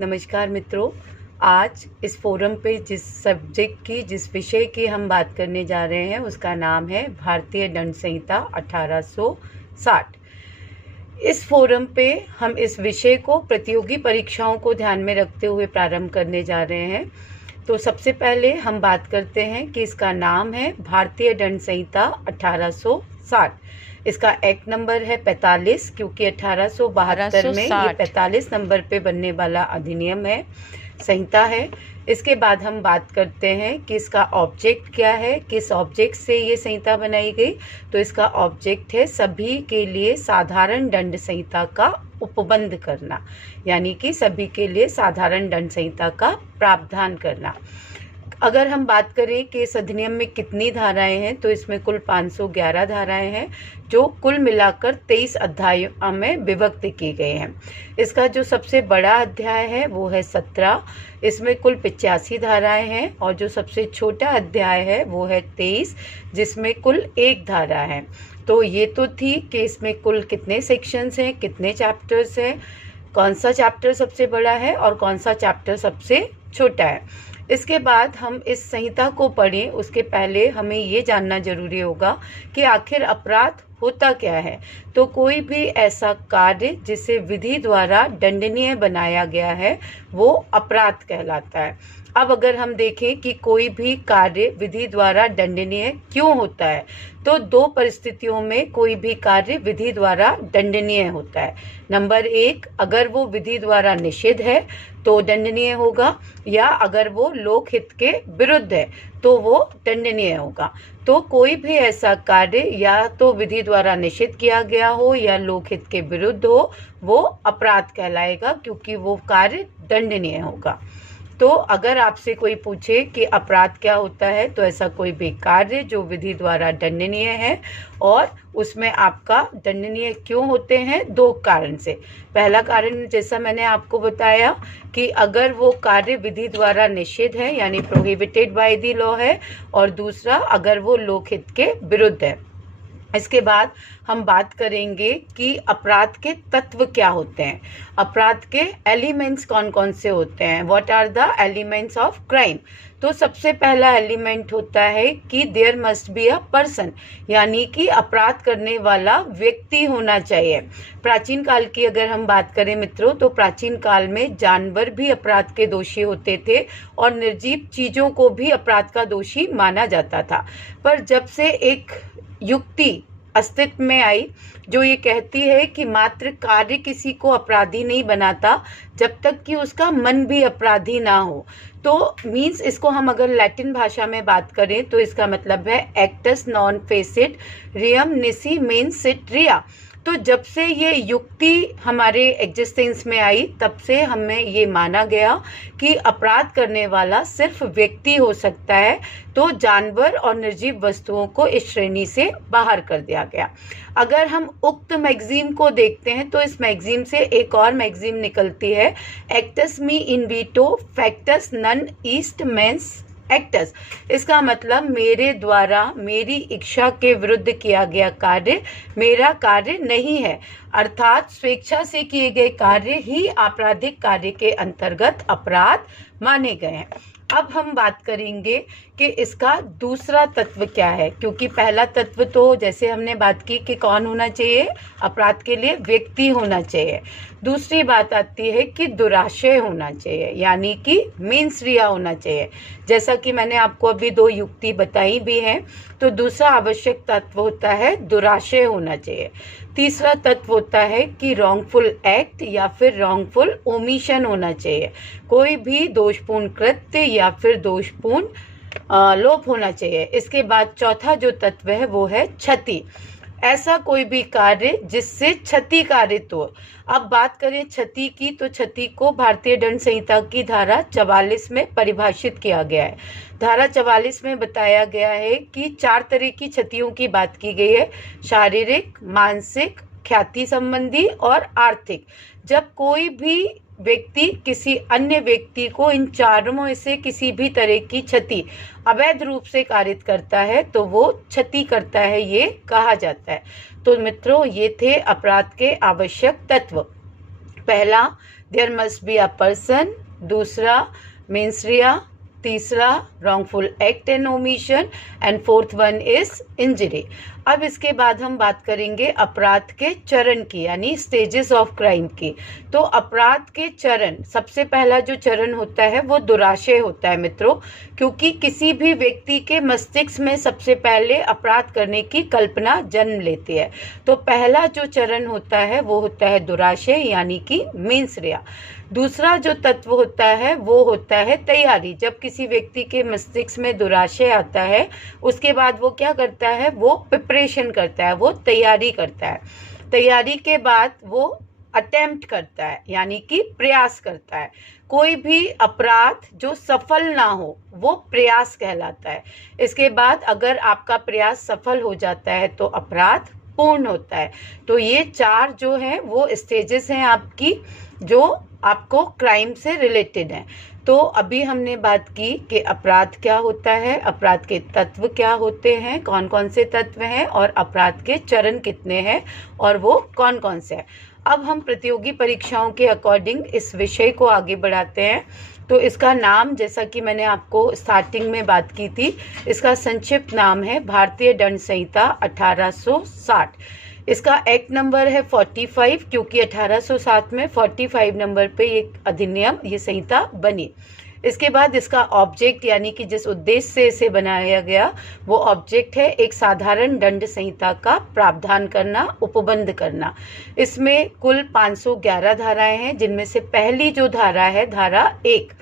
नमस्कार मित्रों। आज इस फोरम पे जिस विषय की हम बात करने जा रहे हैं उसका नाम है भारतीय दंड संहिता 1860। इस फोरम पे हम इस विषय को प्रतियोगी परीक्षाओं को ध्यान में रखते हुए प्रारंभ करने जा रहे हैं। तो सबसे पहले हम बात करते हैं कि इसका नाम है भारतीय दंड संहिता 1860। इसका एक्ट नंबर है 45, क्योंकि 1872 में ये 45 नंबर पे बनने वाला अधिनियम है, संहिता है। इसके बाद हम बात करते हैं कि इसका ऑब्जेक्ट क्या है, किस ऑब्जेक्ट से ये संहिता बनाई गई। तो इसका ऑब्जेक्ट है सभी के लिए साधारण दंड संहिता का उपबंध करना, यानी कि सभी के लिए साधारण दंड संहिता का प्रावधान करना। अगर हम बात करें कि इस अधिनियम में कितनी धाराएं हैं, तो इसमें कुल 511 धाराएं हैं, जो कुल मिलाकर 23 अध्यायों में विभक्त की गए हैं। इसका जो सबसे बड़ा अध्याय है वो है 17। इसमें कुल 85 धाराएं हैं, और जो सबसे छोटा अध्याय है वो है 23, जिसमें कुल 1 धारा है। तो ये तो थी कि इसमें कुल कितने सेक्शंस हैं, कितने चैप्टर्स हैं, कौन सा चैप्टर सबसे बड़ा है और कौन सा चैप्टर सबसे छोटा है। इसके बाद हम इस संहिता को पढ़ें उसके पहले हमें ये जानना जरूरी होगा कि आखिर अपराध होता क्या है। तो कोई भी ऐसा कार्य जिसे विधि द्वारा दंडनीय बनाया गया है वो अपराध कहलाता है। अब अगर हम देखें कि कोई भी कार्य विधि द्वारा दंडनीय क्यों होता है, तो 2 परिस्थितियों में कोई भी कार्य विधि द्वारा दंडनीय होता है। नंबर 1, अगर वो विधि द्वारा निषिद्ध है तो दंडनीय होगा, या अगर वो लोकहित के विरुद्ध है तो वो दंडनीय होगा। तो कोई भी ऐसा कार्य या तो विधि द्वारा निषिद्ध किया गया हो या लोकहित के विरुद्ध हो, वो अपराध कहलाएगा, क्योंकि वो कार्य दंडनीय होगा। तो अगर आपसे कोई पूछे कि अपराध क्या होता है, तो ऐसा कोई भी कार्य जो विधि द्वारा दंडनीय है, और उसमें आपका दंडनीय क्यों होते हैं, 2 कारण से। पहला कारण जैसा मैंने आपको बताया कि अगर वो कार्य विधि द्वारा निषिद्ध है, यानी प्रोहिबिटेड बाय द लॉ है, और दूसरा अगर वो लोकहित के विरुद्ध है। इसके बाद हम बात करेंगे कि अपराध के तत्व क्या होते हैं, अपराध के एलिमेंट्स कौन कौन से होते हैं, what are the elements of crime. तो सबसे पहला एलिमेंट होता है कि there must be a person, यानी कि अपराध करने वाला व्यक्ति होना चाहिए। प्राचीन काल की अगर हम बात करें मित्रों, तो प्राचीन काल में जानवर भी अपराध के दोषी होते थे और निर्जीव चीज़ों को भी अपराध का दोषी माना जाता था। पर जब से एक युक्ति अस्तित्व में आई जो ये कहती है कि मात्र कार्य किसी को अपराधी नहीं बनाता जब तक कि उसका मन भी अपराधी ना हो। तो मीन्स इसको हम अगर लैटिन भाषा में बात करें तो इसका मतलब है acts non face it रियम निसी main seat रिया। तो जब से ये युक्ति हमारे एग्जिस्टेंस में आई, तब से हमें ये माना गया कि अपराध करने वाला सिर्फ व्यक्ति हो सकता है। तो जानवर और निर्जीव वस्तुओं को इस श्रेणी से बाहर कर दिया गया। अगर हम उक्त मैगजीम को देखते हैं तो इस मैगजीम से एक और मैगजीम निकलती है, एक्टस मी इन वीटो फैक्टस नन ईस्ट मेंस एक्टस। इसका मतलब मेरे द्वारा मेरी इच्छा के विरुद्ध किया गया कार्य मेरा कार्य नहीं है, अर्थात स्वेच्छा से किए गए कार्य ही आपराधिक कार्य के अंतर्गत अपराध माने गए हैं। अब हम बात करेंगे कि इसका दूसरा तत्व क्या है, क्योंकि पहला तत्व तो जैसे हमने बात की कि कौन होना चाहिए, अपराध के लिए व्यक्ति होना चाहिए। दूसरी बात आती है कि दुराशय होना चाहिए, यानी कि मेंस रिया होना चाहिए। जैसा कि मैंने आपको अभी 2 युक्ति बताई भी हैं। तो दूसरा आवश्यक तत्व होता है दुराशय होना चाहिए। तीसरा तत्व होता है कि रॉन्गफुल एक्ट या फिर रॉन्गफुल ओमिशन होना चाहिए, कोई भी दोषपूर्ण कृत्य या फिर दोषपूर्ण लोप होना चाहिए। इसके बाद चौथा जो तत्व है वो है क्षति, ऐसा कोई भी कार्य जिससे क्षति कारित हो। अब बात करें क्षति की, तो क्षति को भारतीय दंड संहिता की धारा 44 में परिभाषित किया गया है। धारा 44 में बताया गया है कि 4 तरह की क्षतियों की बात की गई है, शारीरिक, मानसिक, ख्याति संबंधी और आर्थिक। जब कोई भी व्यक्ति किसी अन्य व्यक्ति को इन चारों में से किसी भी तरह की क्षति अवैध रूप से कारित करता है तो वो क्षति करता है, ये कहा जाता है। तो मित्रों, ये थे अपराध के आवश्यक तत्व। पहला there must be a person, दूसरा मेंस rea, तीसरा wrongful act and omission and fourth one is injury. अब इसके बाद हम बात करेंगे अपराध के चरण की, यानी स्टेजेस ऑफ क्राइम की। तो अपराध के चरण, सबसे पहला जो चरण होता है वो दुराशय होता है मित्रों, क्योंकि किसी भी व्यक्ति के मस्तिष्क में सबसे पहले अपराध करने की कल्पना जन्म लेती है। तो पहला जो चरण होता है वो होता है दुराशय, यानी कि मेंस rea। दूसरा जो तत्व होता है वो होता है तैयारी। जब किसी व्यक्ति के मस्तिष्क में दुराशय आता है, उसके बाद वो क्या करता है, वो प्रिपरेशन करता है, वो तैयारी करता है। तैयारी के बाद वो अटेम्प्ट करता है, यानी कि प्रयास करता है। कोई भी अपराध जो सफल ना हो वो प्रयास कहलाता है। इसके बाद अगर आपका प्रयास सफल हो जाता है तो अपराध पूर्ण होता है। तो ये चार जो हैं वो स्टेजेस हैं आपकी, जो आपको क्राइम से रिलेटेड है। तो अभी हमने बात की कि अपराध क्या होता है, अपराध के तत्व क्या होते हैं, कौन कौन से तत्व हैं, और अपराध के चरण कितने हैं और वो कौन कौन से हैं। अब हम प्रतियोगी परीक्षाओं के अकॉर्डिंग इस विषय को आगे बढ़ाते हैं। तो इसका नाम, जैसा कि मैंने आपको स्टार्टिंग में बात की थी, इसका संक्षिप्त नाम है भारतीय दंड संहिता 1860। इसका एक्ट नंबर है 45, क्योंकि 1807 में 45 नंबर पे ये अधिनियम, ये संहिता बनी। इसके बाद इसका ऑब्जेक्ट, यानी कि जिस उद्देश्य से इसे बनाया गया, वो ऑब्जेक्ट है एक साधारण दंड संहिता का प्रावधान करना, उपबंध करना। इसमें कुल 511 धाराएं हैं, जिनमें से पहली जो धारा है, धारा 1,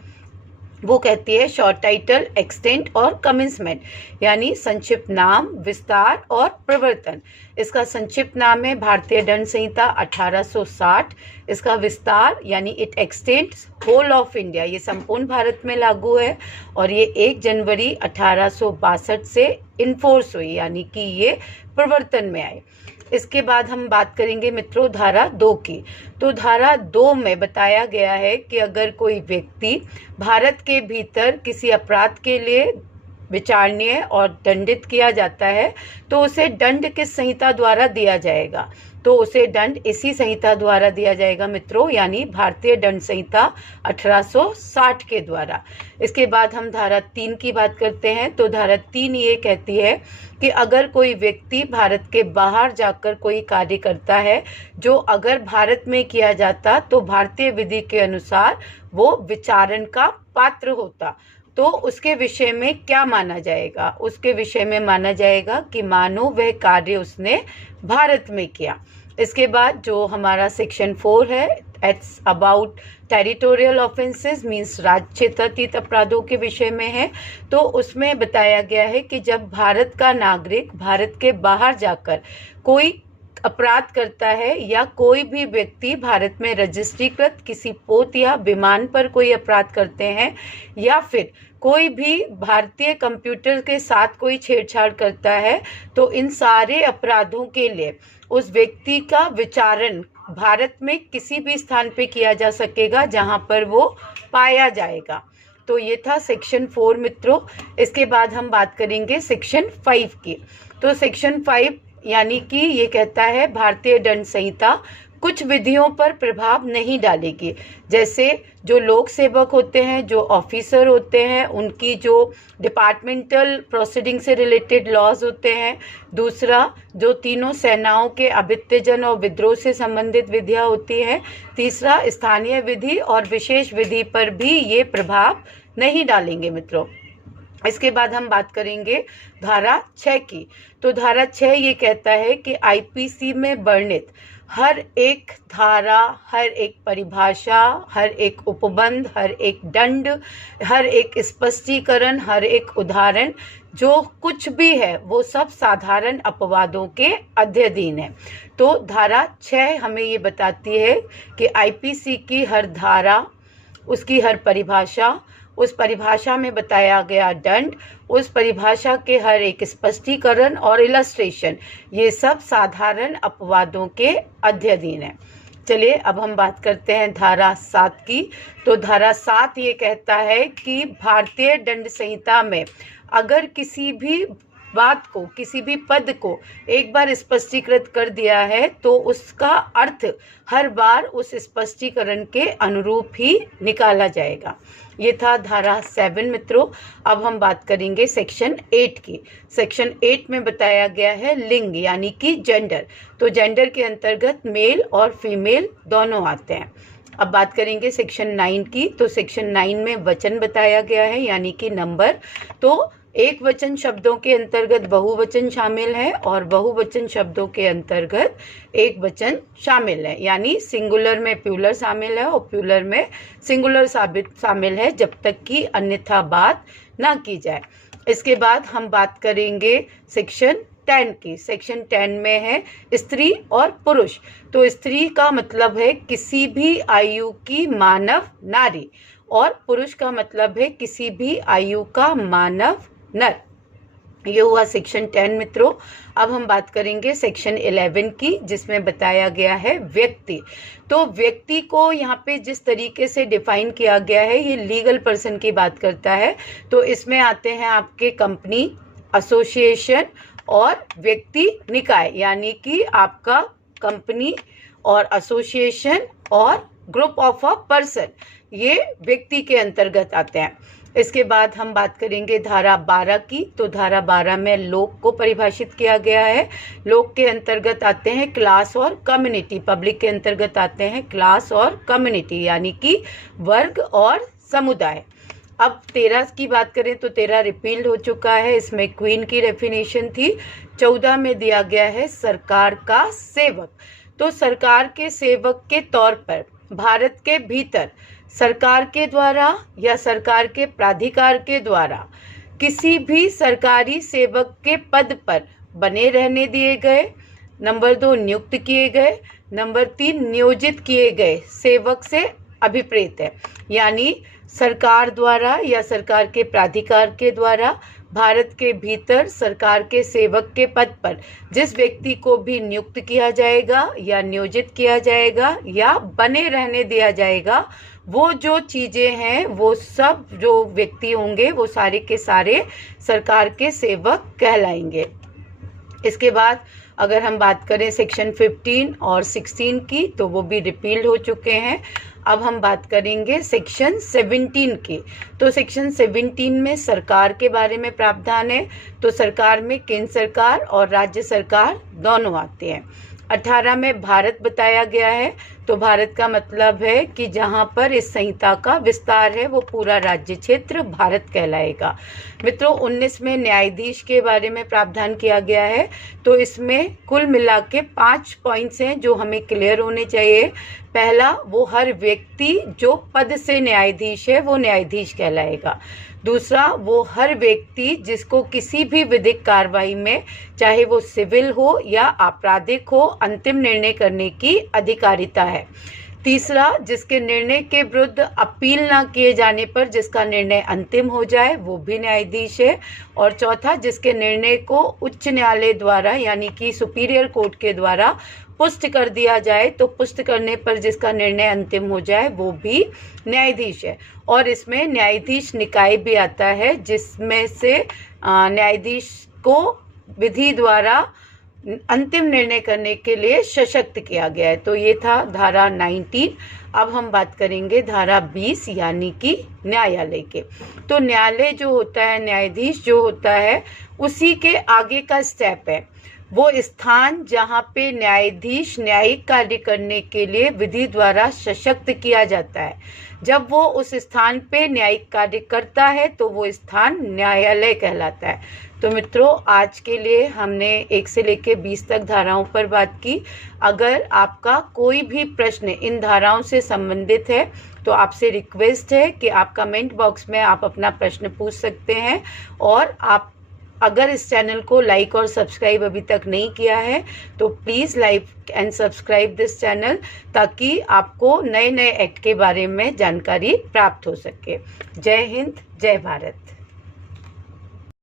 वो कहती है शॉर्ट टाइटल, एक्सटेंट और कमेंसमेंट, यानी संक्षिप्त नाम, विस्तार और प्रवर्तन। इसका संक्षिप्त नाम है भारतीय दंड संहिता 1860। इसका विस्तार, यानी it extends whole of India, ये संपूर्ण भारत में लागू है, और ये 1 जनवरी 1862 से इन्फोर्स हुई, यानी कि ये प्रवर्तन में आए। इसके बाद हम बात करेंगे मित्रों धारा 2 की। तो धारा 2 में बताया गया है कि अगर कोई व्यक्ति भारत के भीतर किसी अपराध के लिए विचारणीय और दंडित किया जाता है, तो उसे दंड किस संहिता द्वारा दिया जाएगा, तो उसे दंड इसी संहिता द्वारा दिया जाएगा मित्रों, यानी भारतीय दंड संहिता 1860 के द्वारा। इसके बाद हम धारा 3 की बात करते हैं। तो धारा 3 ये कहती है कि अगर कोई व्यक्ति भारत के बाहर जाकर कोई कार्य करता है जो अगर भारत में किया जाता तो भारतीय विधि के अनुसार वो विचारण का पात्र होता, तो उसके विषय में क्या माना जाएगा, उसके विषय में माना जाएगा कि मानो वह कार्य उसने भारत में किया। इसके बाद जो हमारा सेक्शन 4 है, it's about territorial offences, means राज्य क्षेत्रातीत अपराधों के विषय में है। तो उसमें बताया गया है कि जब भारत का नागरिक भारत के बाहर जाकर कोई अपराध करता है, या कोई भी व्यक्ति भारत में रजिस्ट्रीकृत किसी पोत या विमान पर कोई अपराध करते हैं, या फिर कोई भी भारतीय कंप्यूटर के साथ कोई छेड़छाड़ करता है, तो इन सारे अपराधों के लिए उस व्यक्ति का विचारण भारत में किसी भी स्थान पे किया जा सकेगा जहां पर वो पाया जाएगा। तो ये था सेक्शन 4 मित्रों। इसके बाद हम बात करेंगे सेक्शन 5 की। तो सेक्शन 5 यानी कि ये कहता है भारतीय दंड संहिता कुछ विधियों पर प्रभाव नहीं डालेगी, जैसे जो लोक सेवक होते हैं, जो ऑफिसर होते हैं, उनकी जो डिपार्टमेंटल प्रोसीडिंग से रिलेटेड लॉज होते हैं। दूसरा, जो तीनों सेनाओं के अभित्यजन और विद्रोह से संबंधित विधियां होती हैं। तीसरा, स्थानीय विधि और विशेष विधि पर भी ये प्रभाव नहीं डालेंगे मित्रों। इसके बाद हम बात करेंगे धारा 6 की। तो धारा 6 ये कहता है कि आईपीसी में वर्णित हर एक धारा, हर एक परिभाषा, हर एक उपबंध, हर एक दंड, हर एक स्पष्टीकरण, हर एक उदाहरण, जो कुछ भी है वो सब साधारण अपवादों के अध्ययन है। तो धारा 6 हमें ये बताती है कि आईपीसी की हर धारा, उसकी हर परिभाषा, उस परिभाषा में बताया गया दंड, उस परिभाषा के हर एक स्पष्टीकरण और इलस्ट्रेशन, ये सब साधारण अपवादों के अध्ययन है। चलिए अब हम बात करते हैं धारा 7 की। तो धारा 7 ये कहता है कि भारतीय दंड संहिता में अगर किसी भी बात को, किसी भी पद को एक बार स्पष्टीकृत कर दिया है तो उसका अर्थ हर बार उस स्पष्टीकरण के अनुरूप ही निकाला जाएगा। ये था धारा 7 मित्रों। अब हम बात करेंगे सेक्शन 8 की। सेक्शन 8 में बताया गया है लिंग यानी कि जेंडर। तो जेंडर के अंतर्गत मेल और फीमेल दोनों आते हैं। अब बात करेंगे सेक्शन 9 की। तो सेक्शन 9 में वचन बताया गया है यानी कि नंबर। तो एक वचन शब्दों के अंतर्गत बहुवचन शामिल है और बहुवचन शब्दों के अंतर्गत एक वचन शामिल है, यानी सिंगुलर में प्यूलर शामिल है और प्यूलर में सिंगुलर शामिल है जब तक कि अन्यथा बात ना की जाए। इसके बाद हम बात करेंगे सेक्शन 10 की। सेक्शन 10 में है स्त्री और पुरुष। तो स्त्री का मतलब है किसी भी आयु की मानव नारी और पुरुष का मतलब है किसी भी आयु का मानव नर। ये हुआ सेक्शन 10 मित्रों। अब हम बात करेंगे सेक्शन 11 की, जिसमें बताया गया है व्यक्ति। तो व्यक्ति को यहाँ पे जिस तरीके से डिफाइन किया गया है ये लीगल पर्सन की बात करता है। तो इसमें आते हैं आपके कंपनी, एसोसिएशन और व्यक्ति निकाय, यानी कि आपका कंपनी और एसोसिएशन और ग्रुप ऑफ अ पर्सन, ये व्यक्ति के अंतर्गत आते हैं। इसके बाद हम बात करेंगे धारा 12 की। तो धारा 12 में लोक को परिभाषित किया गया है। लोक के अंतर्गत आते हैं क्लास और कम्युनिटी। पब्लिक के अंतर्गत आते हैं क्लास और कम्युनिटी, यानी कि वर्ग और समुदाय। अब 13 की बात करें तो 13 रिपील्ड हो चुका है। इसमें क्वीन की डेफिनेशन थी। 14 में दिया गया है सरकार का सेवक। तो सरकार के सेवक के तौर पर भारत के भीतर सरकार के द्वारा या सरकार के प्राधिकार के द्वारा किसी भी सरकारी सेवक के पद पर बने रहने दिए गए, नंबर 2 नियुक्त किए गए, नंबर 3 नियोजित किए गए सेवक से अभिप्रेत है। यानी सरकार द्वारा या सरकार के प्राधिकार के द्वारा भारत के भीतर सरकार के सेवक के पद पर जिस व्यक्ति को भी नियुक्त किया जाएगा या नियोजित किया जाएगा या बने रहने दिया जाएगा, वो जो चीज़ें हैं वो सब जो व्यक्ति होंगे वो सारे के सारे सरकार के सेवक कहलाएंगे। इसके बाद अगर हम बात करें सेक्शन 15 और 16 की तो वो भी रिपील्ड हो चुके हैं। अब हम बात करेंगे सेक्शन 17 की। तो सेक्शन 17 में सरकार के बारे में प्रावधान है। तो सरकार में केंद्र सरकार और राज्य सरकार दोनों आते हैं। 18 में भारत बताया गया है। तो भारत का मतलब है कि जहां पर इस संहिता का विस्तार है वो पूरा राज्य क्षेत्र भारत कहलाएगा। मित्रों 19 में न्यायाधीश के बारे में प्रावधान किया गया है। तो इसमें कुल मिला के 5 पॉइंट्स हैं जो हमें क्लियर होने चाहिए। पहला, वो हर व्यक्ति जो पद से न्यायाधीश है वो न्यायाधीश कहलाएगा। दूसरा, वो हर व्यक्ति जिसको किसी भी विधिक कार्रवाई में, चाहे वो सिविल हो या आपराधिक हो, अंतिम निर्णय करने की अधिकारिता है। तीसरा, जिसके निर्णय के विरुद्ध अपील ना किए जाने पर जिसका निर्णय अंतिम हो जाए वो भी न्यायाधीश है। और चौथा, जिसके निर्णय को उच्च न्यायालय द्वारा यानी कि सुपीरियर कोर्ट के द्वारा पुष्ट कर दिया जाए, तो पुष्ट करने पर जिसका निर्णय अंतिम हो जाए वो भी न्यायाधीश है। और इसमें न्यायाधीश निकाय भी आता है जिसमें से न्यायाधीश को विधि द्वारा अंतिम निर्णय करने के लिए सशक्त किया गया है। तो ये था धारा 19। अब हम बात करेंगे धारा 20 यानी कि न्यायालय के। तो न्यायालय जो होता है, न्यायाधीश जो होता है, उसी के आगे का स्टेप है वो स्थान जहाँ पे न्यायाधीश न्यायिक कार्य करने के लिए विधि द्वारा सशक्त किया जाता है। जब वो उस स्थान पे न्यायिक कार्य करता है तो वो स्थान न्यायालय कहलाता है। तो मित्रों आज के लिए हमने 1 से लेकर 20 तक धाराओं पर बात की। अगर आपका कोई भी प्रश्न इन धाराओं से संबंधित है तो आपसे रिक्वेस्ट है कि आप कमेंट बॉक्स में आप अपना प्रश्न पूछ सकते हैं। और आप अगर इस चैनल को लाइक और सब्सक्राइब अभी तक नहीं किया है तो please like and subscribe this channel, ताकि आपको नए नए एक्ट के बारे में जानकारी प्राप्त हो सके। जय हिंद, जय भारत।